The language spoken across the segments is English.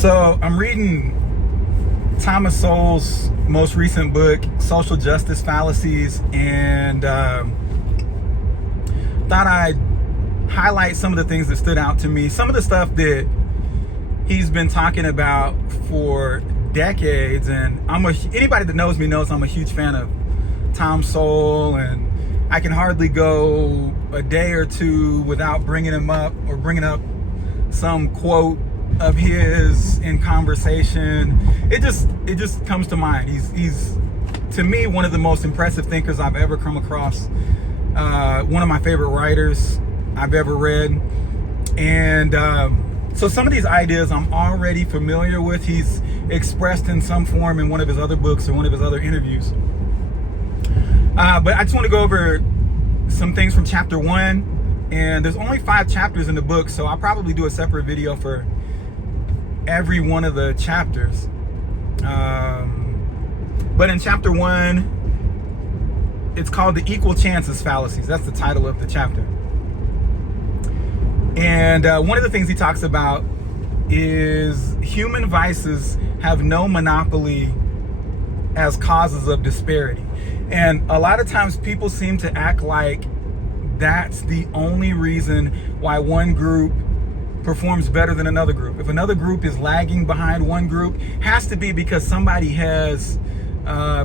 So I'm reading Thomas Sowell's most recent book, Social Justice Fallacies, and thought I'd highlight some of the things that stood out to me. Some of the stuff that he's been talking about for decades, and anybody that knows me knows I'm a huge fan of Tom Sowell, and I can hardly go a day or two without bringing him up or bringing up some quote of his in conversation. It just comes to mind. He's to me one of the most impressive thinkers I've ever come across. One of my favorite writers I've ever read, and so some of these ideas I'm already familiar with. He's expressed in some form in one of his other books or one of his other interviews. But I just want to go over some things from chapter 1, and there's only 5 chapters in the book, so I'll probably do a separate video for every one of the chapters. But in chapter 1, it's called the Equal Chances Fallacies. That's the title of the chapter. And one of the things he talks about is human vices have no monopoly as causes of disparity. And a lot of times people seem to act like that's the only reason why one group performs better than another group. If another group is lagging behind one group, has to be because somebody has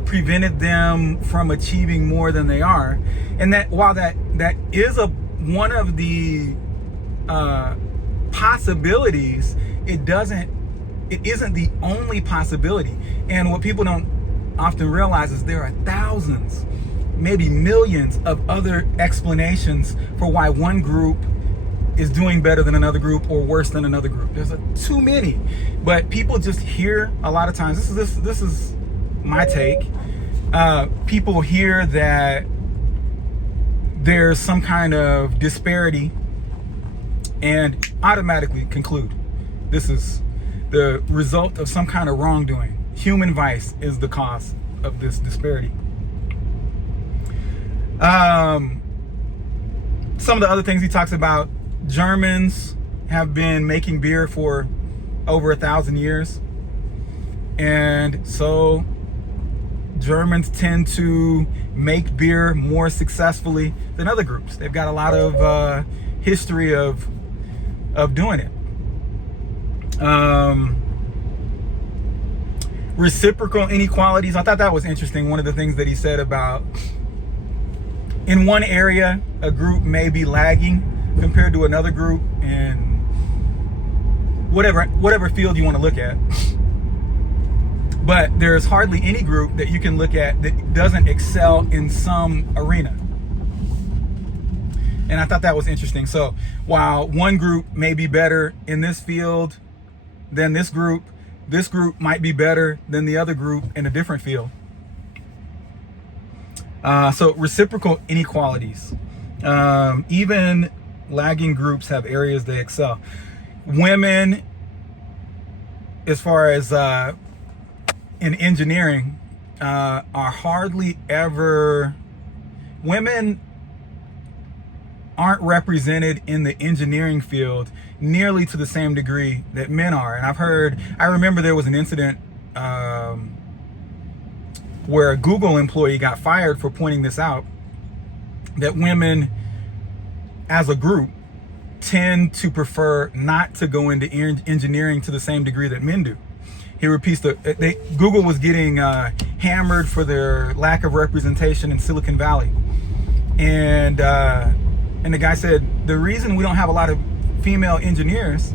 prevented them from achieving more than they are. And that while that is one of the possibilities, it isn't the only possibility. And what people don't often realize is there are thousands, maybe millions of other explanations for why one group is doing better than another group or worse than another group. There's too many, but people just hear a lot of times. This is my take. People hear that there's some kind of disparity and automatically conclude this is the result of some kind of wrongdoing. Human vice is the cause of this disparity. Some of the other things he talks about: Germans have been making beer for over 1,000 years, and so Germans tend to make beer more successfully than other groups. They've got a lot of history of doing it. Reciprocal inequalities. I thought that was interesting. One of the things that he said about in one area, a group may be lagging compared to another group in whatever field you want to look at. But there's hardly any group that you can look at that doesn't excel in some arena. And I thought that was interesting. So while one group may be better in this field than this group might be better than the other group in a different field. So reciprocal inequalities. Even lagging groups have areas they excel. Women, as far as in engineering, are hardly ever... Women aren't represented in the engineering field nearly to the same degree that men are. And I remember there was an incident where a Google employee got fired for pointing this out, that women as a group tend to prefer not to go into engineering to the same degree that men do. He repeats Google was getting hammered for their lack of representation in Silicon Valley. And the guy said, the reason we don't have a lot of female engineers,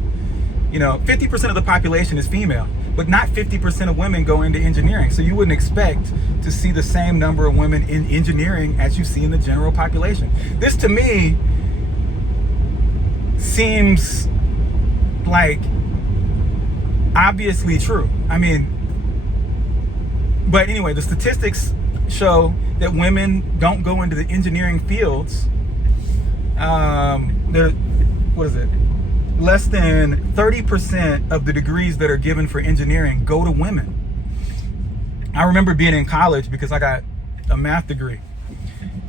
50% of the population is female, but not 50% of women go into engineering. So you wouldn't expect to see the same number of women in engineering as you see in the general population. This to me seems like obviously true. But anyway, the statistics show that women don't go into the engineering fields. Less than 30% of the degrees that are given for engineering go to women. I remember being in college because I got a math degree.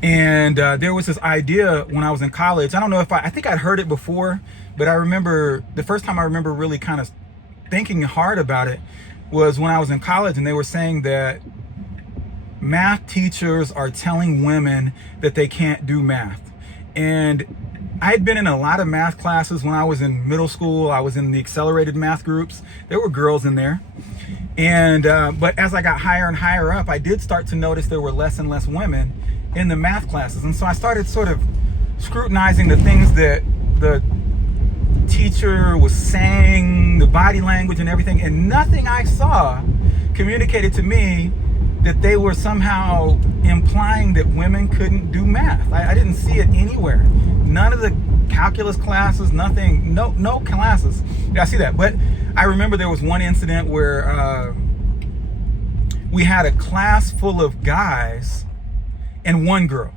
And there was this idea when I was in college. I don't know if I think I'd heard it before, but I remember the first time I remember really kind of thinking hard about it was when I was in college, and they were saying that math teachers are telling women that they can't do math. And I had been in a lot of math classes when I was in middle school. I was in the accelerated math groups. There were girls in there. And but as I got higher and higher up, I did start to notice there were less and less women in the math classes. And so I started sort of scrutinizing the things that the teacher was saying, the body language and everything, and nothing I saw communicated to me that they were somehow implying that women couldn't do math. I didn't see it anywhere. None of the calculus classes, nothing, no classes. Yeah, I see that. But I remember there was one incident where we had a class full of guys and one girl.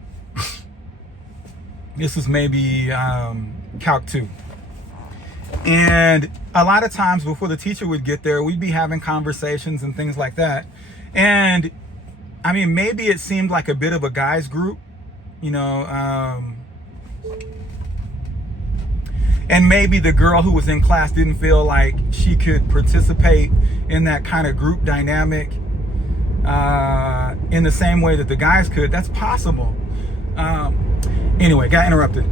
This was maybe Calc 2. And a lot of times before the teacher would get there, we'd be having conversations and things like that. And I mean, maybe it seemed like a bit of a guys group, you know, and maybe the girl who was in class didn't feel like she could participate in that kind of group dynamic in the same way that the guys could. That's possible. Anyway, got interrupted.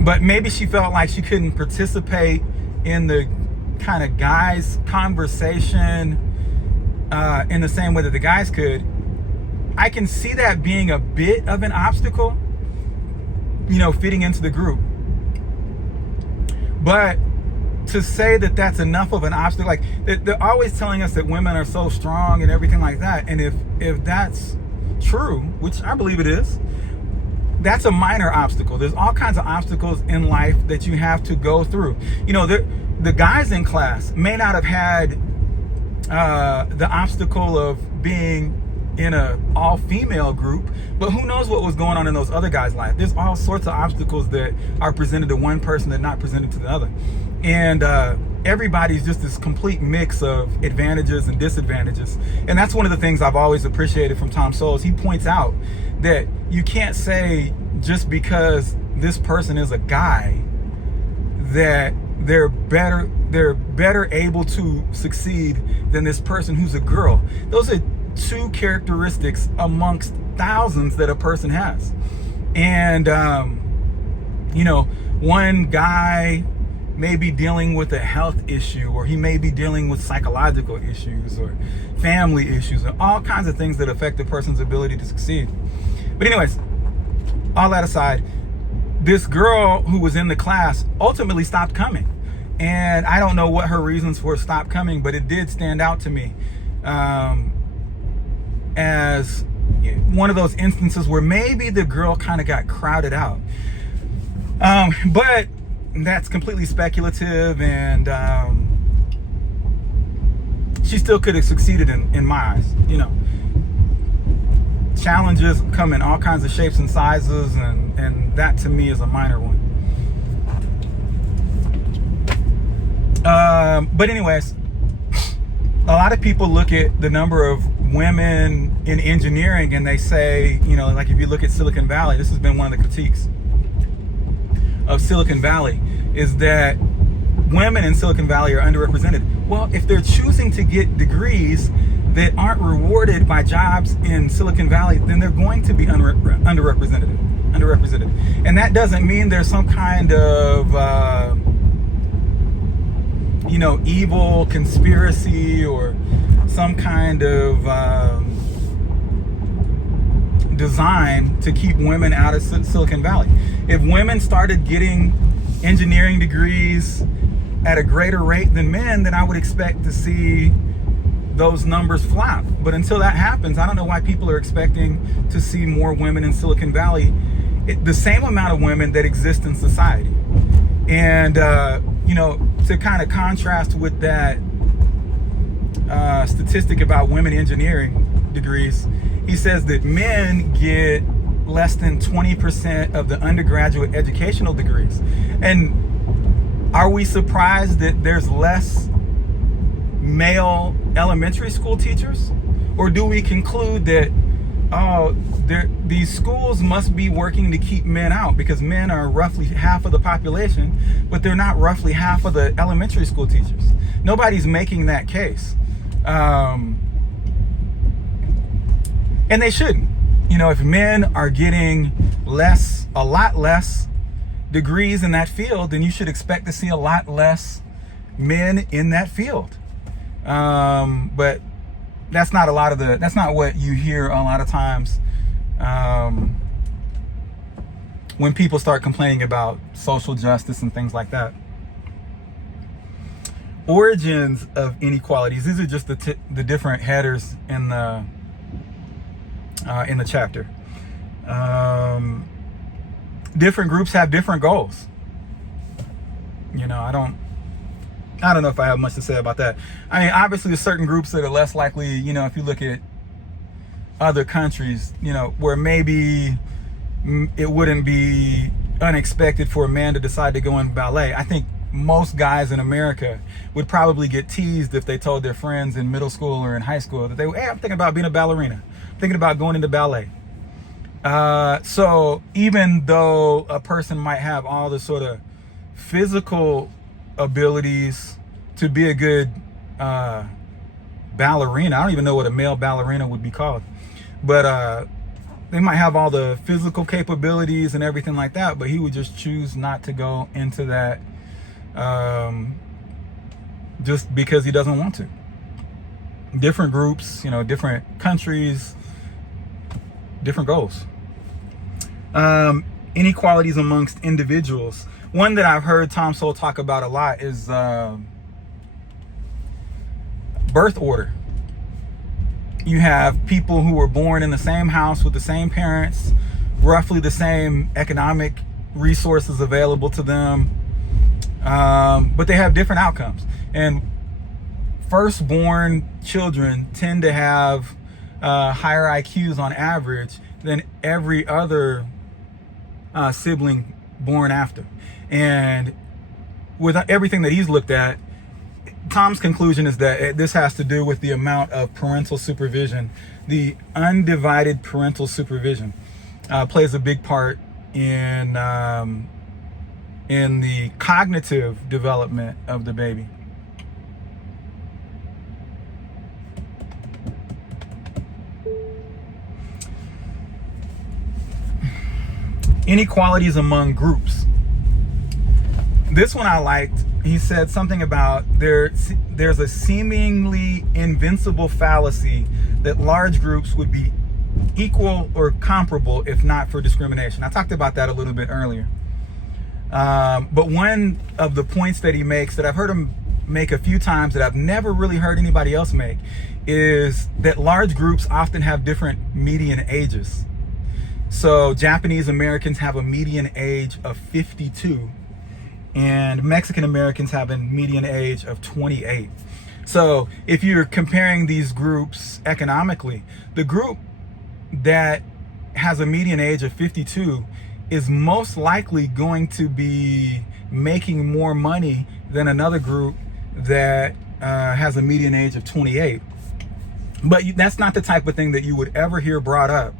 But maybe she felt like she couldn't participate in the kind of guys conversation in the same way that the guys could. I can see that being a bit of an obstacle, you know, fitting into the group. But to say that that's enough of an obstacle, like they're always telling us that women are so strong and everything like that. And if that's true, which I believe it is, that's a minor obstacle. There's all kinds of obstacles in life that you have to go through. You know, the guys in class may not have had the obstacle of being in a all-female group, but who knows what was going on in those other guys' life. There's all sorts of obstacles that are presented to one person that not presented to the other. And everybody's just this complete mix of advantages and disadvantages. And that's one of the things I've always appreciated from Tom Sowell. He points out that you can't say just because this person is a guy that they're better able to succeed than this person who's a girl. Those are two characteristics amongst thousands that a person has. And you know, one guy may be dealing with a health issue, or he may be dealing with psychological issues or family issues, and all kinds of things that affect a person's ability to succeed. But anyways, all that aside, this girl who was in the class ultimately stopped coming. And I don't know what her reasons for stop coming, but it did stand out to me as one of those instances where maybe the girl kind of got crowded out. But that's completely speculative, and she still could have succeeded in my eyes. You know, challenges come in all kinds of shapes and sizes, and that to me is a minor one. But anyways, a lot of people look at the number of women in engineering and they say, you know, like if you look at Silicon Valley, this has been one of the critiques of Silicon Valley, is that women in Silicon Valley are underrepresented. Well, if they're choosing to get degrees that aren't rewarded by jobs in Silicon Valley, then they're going to be underrepresented. And that doesn't mean there's some kind of you know, evil conspiracy or some kind of design to keep women out of Silicon Valley. If women started getting engineering degrees at a greater rate than men, then I would expect to see those numbers flop. But until that happens, I don't know why people are expecting to see more women in Silicon Valley, the same amount of women that exist in society. And you know, to kind of contrast with that statistic about women engineering degrees, he says that men get less than 20% of the undergraduate educational degrees. And are we surprised that there's less male elementary school teachers? Or do we conclude that oh, these schools must be working to keep men out because men are roughly half of the population, but they're not roughly half of the elementary school teachers. Nobody's making that case. And they shouldn't. If men are getting a lot less degrees in that field, then you should expect to see a lot less men in that field. But that's not that's not what you hear a lot of times when people start complaining about social justice and things like that. Origins of inequalities. These are just the different headers in the chapter. Different groups have different goals. I don't know if I have much to say about that. I mean, obviously there's certain groups that are less likely, if you look at other countries, where maybe it wouldn't be unexpected for a man to decide to go in ballet. I think most guys in America would probably get teased if they told their friends in middle school or in high school that hey, I'm thinking about being a ballerina. I'm thinking about going into ballet. So even though a person might have all the sort of physical abilities to be a good ballerina, I don't even know what a male ballerina would be called, but they might have all the physical capabilities and everything like that, but he would just choose not to go into that just because he doesn't want to. Different groups, different countries, different goals. Inequalities amongst individuals. One that I've heard Tom Sowell talk about a lot is birth order. You have people who were born in the same house with the same parents, roughly the same economic resources available to them, but they have different outcomes. And firstborn children tend to have higher IQs on average than every other sibling born after. And with everything that he's looked at, Tom's conclusion is that this has to do with the amount of parental supervision. The undivided parental supervision plays a big part in the cognitive development of the baby. Inequalities among groups. This one I liked. He said something about there's a seemingly invincible fallacy that large groups would be equal or comparable if not for discrimination. I talked about that a little bit earlier. But one of the points that he makes that I've heard him make a few times that I've never really heard anybody else make is that large groups often have different median ages. So Japanese Americans have a median age of 52 and Mexican Americans have a median age of 28. So if you're comparing these groups economically, the group that has a median age of 52 is most likely going to be making more money than another group that has a median age of 28. But that's not the type of thing that you would ever hear brought up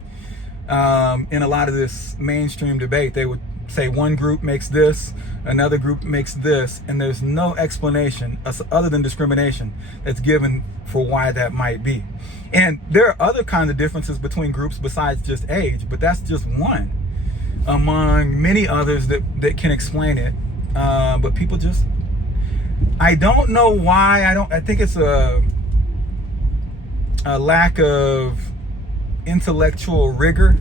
in a lot of this mainstream debate. They would say one group makes this, another group makes this, and there's no explanation other than discrimination that's given for why that might be. And there are other kinds of differences between groups besides just age, but that's just one among many others that can explain it. But people just, I don't know why. I think it's a lack of intellectual rigor.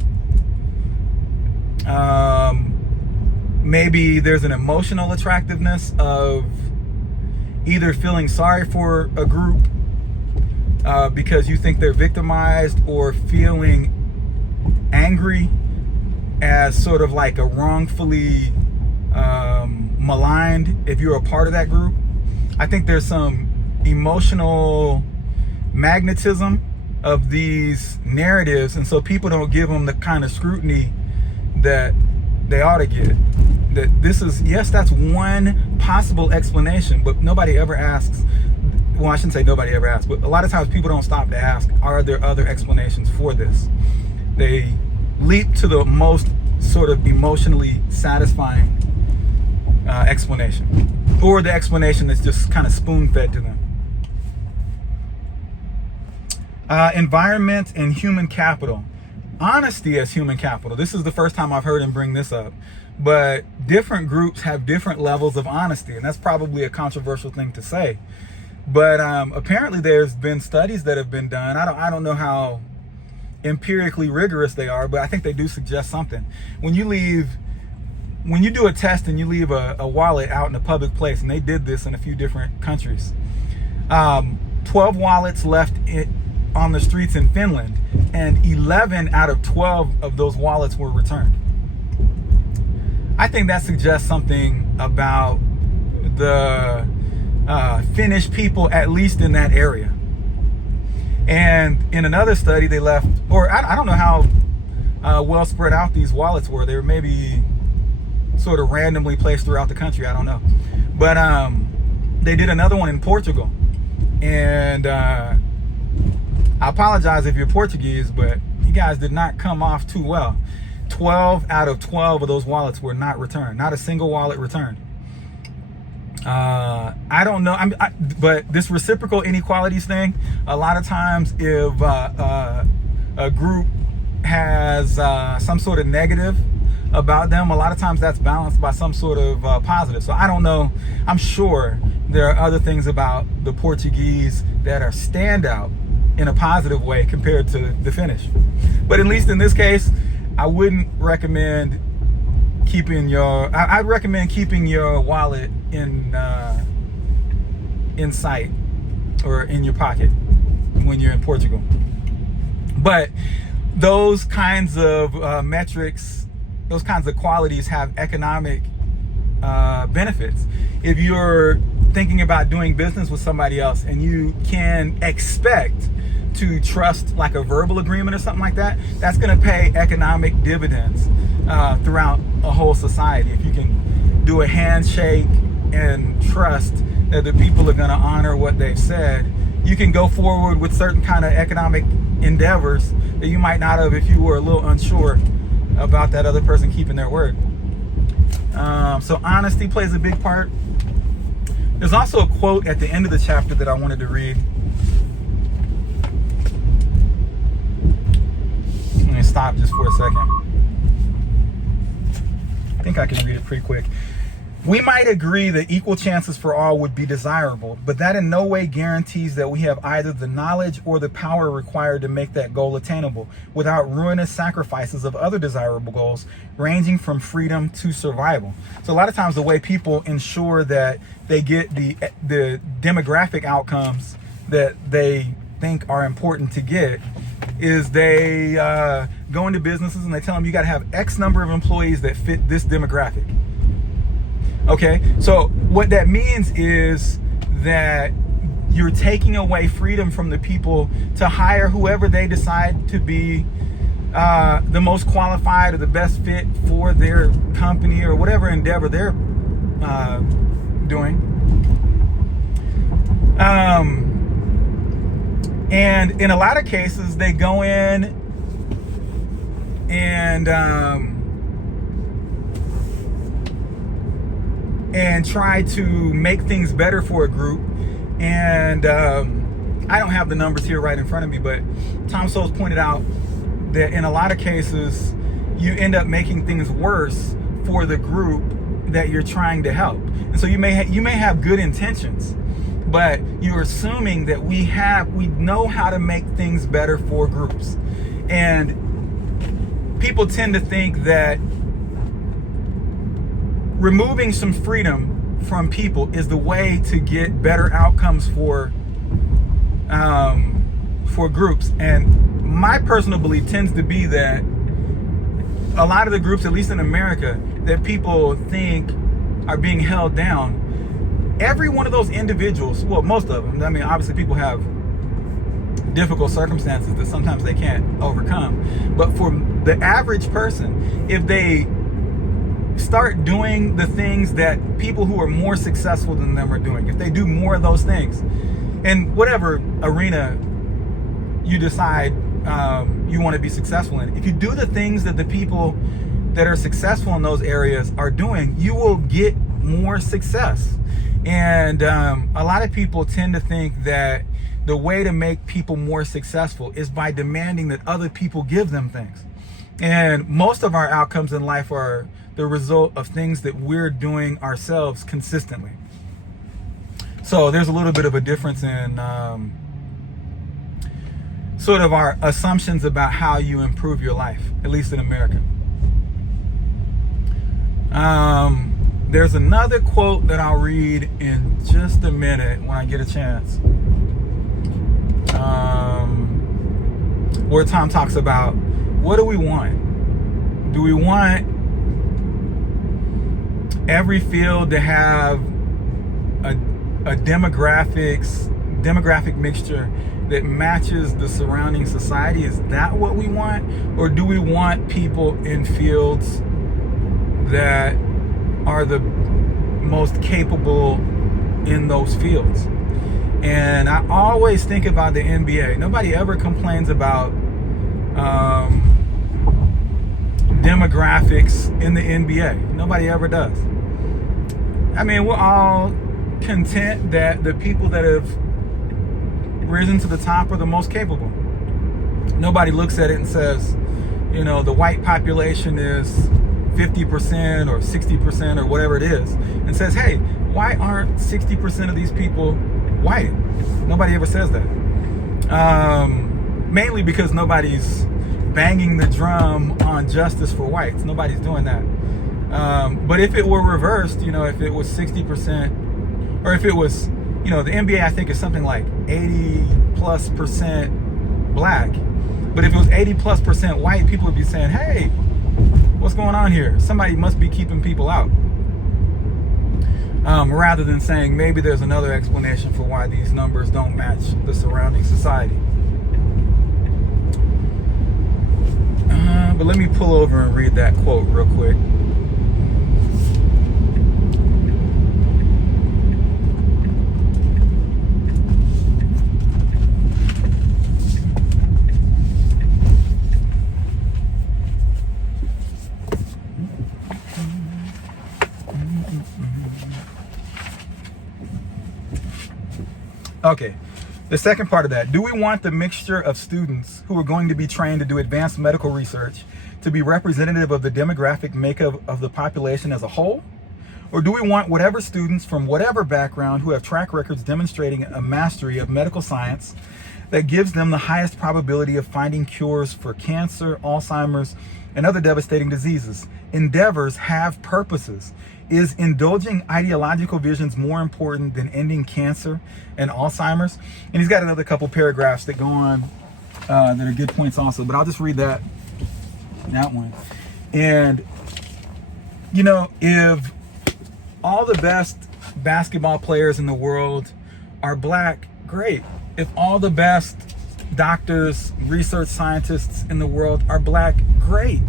Maybe there's an emotional attractiveness of either feeling sorry for a group because you think they're victimized, or feeling angry as sort of like a wrongfully maligned if you're a part of that group. I think there's some emotional magnetism of these narratives, and so people don't give them the kind of scrutiny that they ought to get. That this is, yes, that's one possible explanation, but nobody ever asks. Well, I shouldn't say nobody ever asks, but a lot of times people don't stop to ask, are there other explanations for this? They leap to the most sort of emotionally satisfying explanation, or the explanation that's just kind of spoon-fed to them. Environment and human capital. Honesty as human capital. This is the first time I've heard him bring this up, but different groups have different levels of honesty, and that's probably a controversial thing to say. But apparently there's been studies that have been done. I don't know how empirically rigorous they are, but I think they do suggest something. When you do a test and you leave a wallet out in a public place, and they did this in a few different countries, 12 wallets left on the streets in Finland, and 11 out of 12 of those wallets were returned. I think that suggests something about the Finnish people, at least in that area. And in another study, they left, or I don't know how well spread out these wallets were. They were maybe sort of randomly placed throughout the country. I don't know. But they did another one in Portugal. And I apologize if you're Portuguese, but you guys did not come off too well. 12 out of 12 of those wallets were not returned. Not a single wallet returned. I don't know, but this reciprocal inequalities thing, a lot of times if a group has some sort of negative about them, a lot of times that's balanced by some sort of positive. So I don't know. I'm sure there are other things about the Portuguese that are standout in a positive way compared to the Finnish. But at least in this case, I wouldn't recommend keeping your, I'd recommend keeping your wallet in sight or in your pocket when you're in Portugal. But those kinds of metrics, those kinds of qualities have economic benefits. If you're thinking about doing business with somebody else and you can expect to trust like a verbal agreement or something like that, that's going to pay economic dividends throughout a whole society. If you can do a handshake and trust that the people are going to honor what they've said, you can go forward with certain kind of economic endeavors that you might not have if you were a little unsure about that other person keeping their word. So honesty plays a big part. There's also a quote at the end of the chapter that I wanted to read. Let me stop just for a second. I think I can read it pretty quick. We might agree that equal chances for all would be desirable, but that in no way guarantees that we have either the knowledge or the power required to make that goal attainable without ruinous sacrifices of other desirable goals, ranging from freedom to survival. So a lot of times the way people ensure that they get the demographic outcomes that they think are important to get is they go into businesses and they tell them you got to have X number of employees that fit this demographic. Okay, so what that means is that you're taking away freedom from the people to hire whoever they decide to be the most qualified or the best fit for their company or whatever endeavor they're doing. And in a lot of cases, they go in and try to make things better for a group. And I don't have the numbers here right in front of me, but Tom Sowell pointed out that in a lot of cases, you end up making things worse for the group that you're trying to help. And so you may have good intentions, but you're assuming that we know how to make things better for groups. And people tend to think that removing some freedom from people is the way to get better outcomes for groups. And my personal belief tends to be that a lot of the groups, at least in America, that people think are being held down, every one of those individuals, well, most of them, I mean, obviously people have difficult circumstances that sometimes they can't overcome. But for the average person, if they start doing the things that people who are more successful than them are doing, if they do more of those things in whatever arena you decide you want to be successful in. If you do the things that the people that are successful in those areas are doing, you will get more success. And a lot of people tend to think that the way to make people more successful is by demanding that other people give them things. And most of our outcomes in life are the result of things that we're doing ourselves consistently. So there's a little bit of a difference in sort of our assumptions about how you improve your life, at least in America. There's another quote that I'll read in just a minute when I get a chance, where Tom talks about, what do we want? Do we want every field to have a demographic mixture that matches the surrounding society? Is that what we want? Or do we want people in fields that are the most capable in those fields? And I always think about the NBA. Nobody ever complains about demographics in the NBA. Nobody ever does. I mean, we're all content that the people that have risen to the top are the most capable. Nobody looks at it and says, you know, the white population is 50% or 60% or whatever it is, and says, hey, why aren't 60% of these people white? Nobody ever says that. Mainly because nobody's banging the drum on justice for whites. Nobody's doing that. But if it were reversed, you know, if it was 60%, or if it was, you know, the NBA, I think, is something like 80+% black. But if it was 80+% white, people would be saying, hey, what's going on here? Somebody must be keeping people out. Rather than saying maybe there's another explanation for why these numbers don't match the surrounding society. But let me pull over and read that quote real quick. Okay, the second part of that. Do we want the mixture of students who are going to be trained to do advanced medical research to be representative of the demographic makeup of the population as a whole? Or do we want whatever students from whatever background who have track records demonstrating a mastery of medical science that gives them the highest probability of finding cures for cancer, Alzheimer's, and other devastating diseases? Endeavors have purposes. Is indulging ideological visions more important than ending cancer and Alzheimer's? And he's got another couple paragraphs that go on that are good points also, but I'll just read that one. And, you know, if all the best basketball players in the world are black, great. If all the best doctors, research scientists in the world are black, great.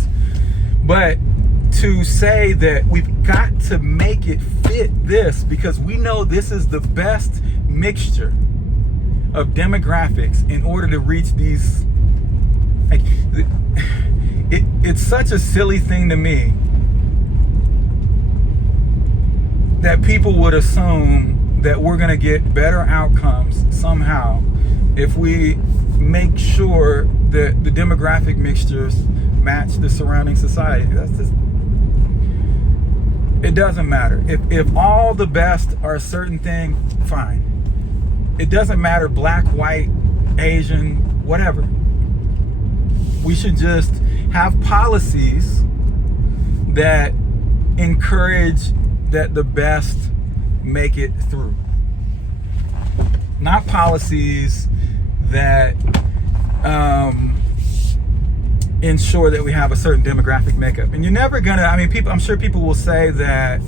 But to say that we've got to make it fit this because we know this is the best mixture of demographics in order to reach these, like, it's such a silly thing to me that people would assume that we're going to get better outcomes somehow if we make sure that the demographic mixtures match the surrounding society. That's just, it doesn't matter. If all the best are a certain thing, fine. It doesn't matter, black, white, Asian, whatever. We should just have policies that encourage that the best make it through. Not policies that ensure that we have a certain demographic makeup. And you're never gonna, I mean, I'm sure people will say that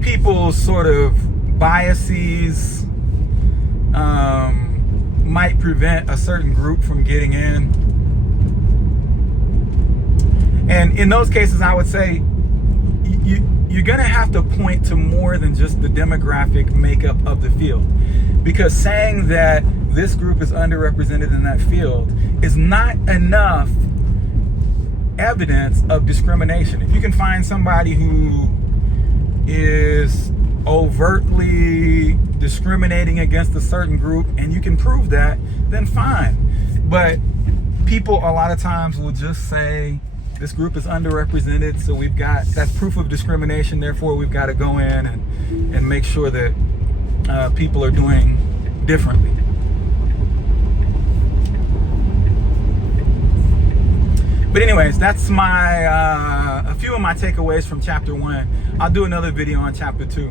people's sort of biases might prevent a certain group from getting in. And in those cases, I would say you're gonna have to point to more than just the demographic makeup of the field. Because saying that this group is underrepresented in that field is not enough evidence of discrimination. If you can find somebody who is overtly discriminating against a certain group and you can prove that, then fine. But people a lot of times will just say this group is underrepresented, so that's proof of discrimination, therefore we've got to go in and make sure that people are doing differently. But anyways, that's a few of my takeaways from chapter 1. I'll do another video on chapter 2.